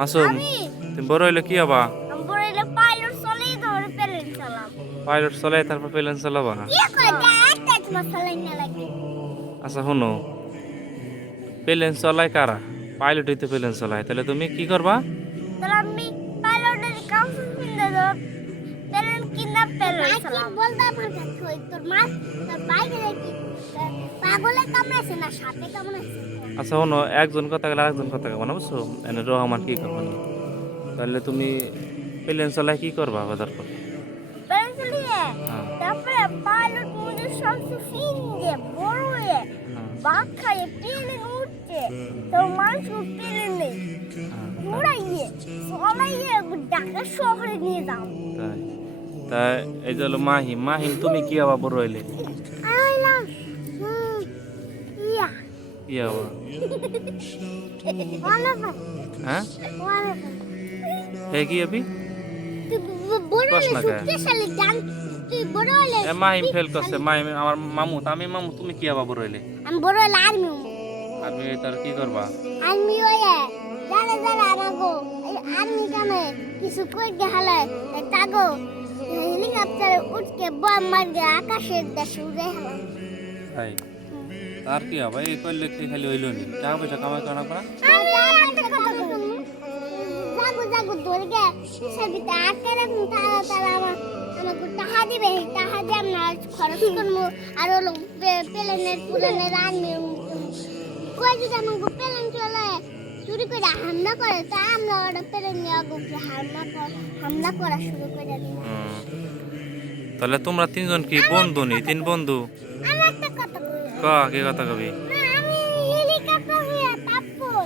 মাসুম, আমি তুমি বড় হইলে কি হবা? আমি বড় হইলে পাইলট চলেই ধরে প্লেন চালাম। পাইলট চলাই তারপর প্লেন চালাবা? কি কই একটা তোমার চালাই না লাগে। আচ্ছা শুনো, প্লেন চলায় কারা? পাইলটই তো প্লেন চলায়, তাহলে তুমি কি করবা? তাহলে আমি পাইলটের কাউন্সিল কিনে দেব। প্লেন কিনা প্লেন চালাম। বলতে আমার কাছে ওই তোর মা তোর বাইরে কি পাগলে কামড়াছে না সাপে কামড়াছে? আচ্ছা শোনো, একজন কথা গেলে আরেকজন কথা কেমন বুঝছো? এনে রহমান কি করবা না? তাহলে তুমি প্লেন চলায় কি করবা বাজার পর? প্লেন চালিয়ে হ্যাঁ তারপরে পাইলট মুজে সবসে ফিন দিয়ে বড় হয়ে হ্যাঁ বাঘ খাইয়ে প্লেনে উঠছে। তোর মানুষ প্লেনে হ্যাঁ, উড়াইয়ে চলাইয়ে ঢাকা শহরে নিয়ে যাও। তাই তাই এই যে হলো মাহিম। মাহিম তুমি কি হবা বড় হইলে? আইলাম ইয়া কি হবা? ওয়ালাফা হ্যাঁ ওয়ালাফা হে কি হবি? তুই বড় কস হলে না কে? শক্তিশালী জান। তুই বড় হলে এ মাহিম ফেল করছে। মাহিম আমার মামু, আমি মামু, তুমি কি হবা বড় হইলে? আমি বড় হলে আর্মি। আমি তার কি করবা? আর্মি হয়ে যারা যারা আমাগো আর্মি কামে কিছু কই দেখালে তাগো হেলিকপ্টারে উঠকে বম মারগে আকাশের দেশে উড়ে হেলাম। তাই তার কি হবে? এই করলে কি খালি হইল নি? টাকা পয়সা কামাই করা না? জাগো জাগো দৌড়গে সবিতা আটকে রাখুন। তারা তারা আমাকে টাকা দিবে। টাকা দিয়ে আমরা খরচ করবো। আর হলো প্লেনের আর্মি কই যদি আমাকে প্লেন চলে চুরি করে হামলা করে তা আমরা ওটা প্লেন নিয়ে আগে হামলা করা শুরু করে দিই। হুম। তাহলে তোমরা তিনজন কি বন্ধু নি? তিন বন্ধু? আমি একটা কথা কই। ক কি কথা কবি? না আমি হেলিকপ্টার হয়ে তারপর